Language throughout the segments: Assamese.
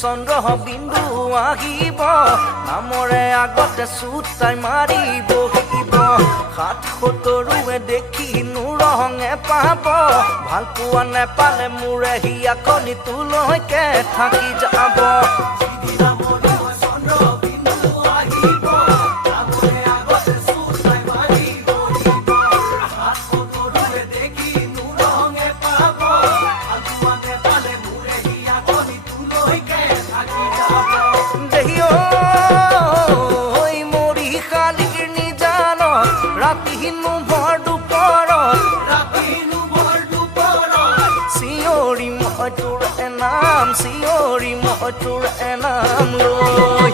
চন্দ্ৰ বিন্দু আহিব নামৰে আগতে চুটাই মাৰিব শিকিব ৭৭ৰুৱে দেখি নুৰঙে পাব ভাল পোৱা নেপালে মোৰে হিয়াখনি তোলৈকে থাকি যাব Siori motor enam loy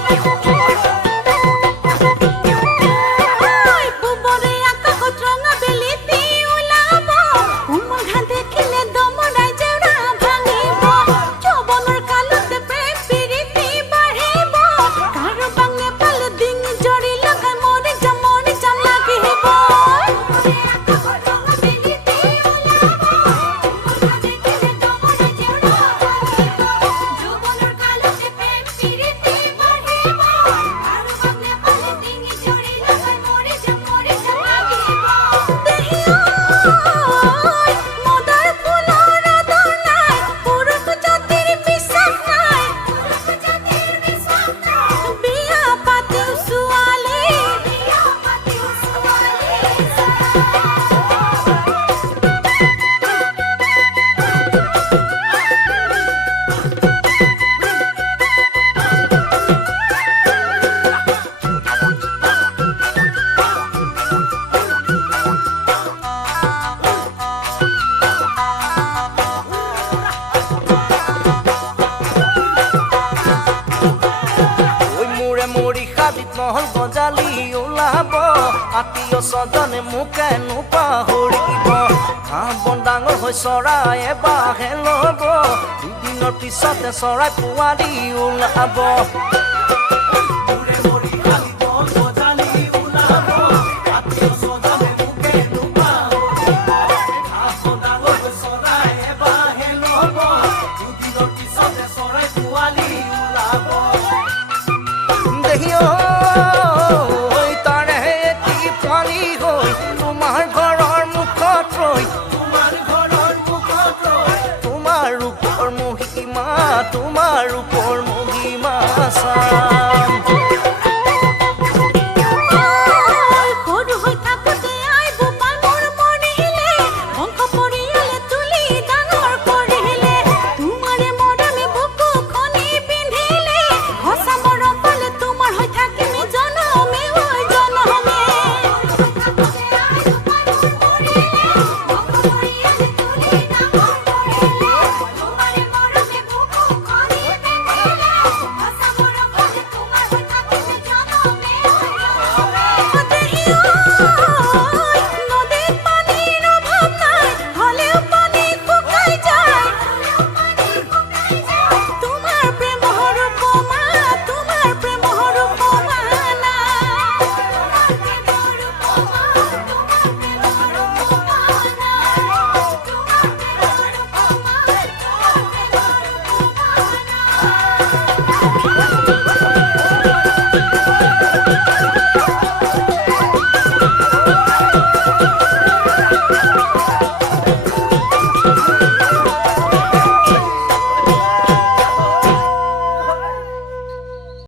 নহল গজালি ওলাব আত্মীয় স্বজনে মোকে নোপাহৰিব ঘাঁহ বন ডাঙৰ হৈ চৰায়ে বাহে ল'ব দুদিনৰ পিছতে চৰাই পোৱালি ওলাব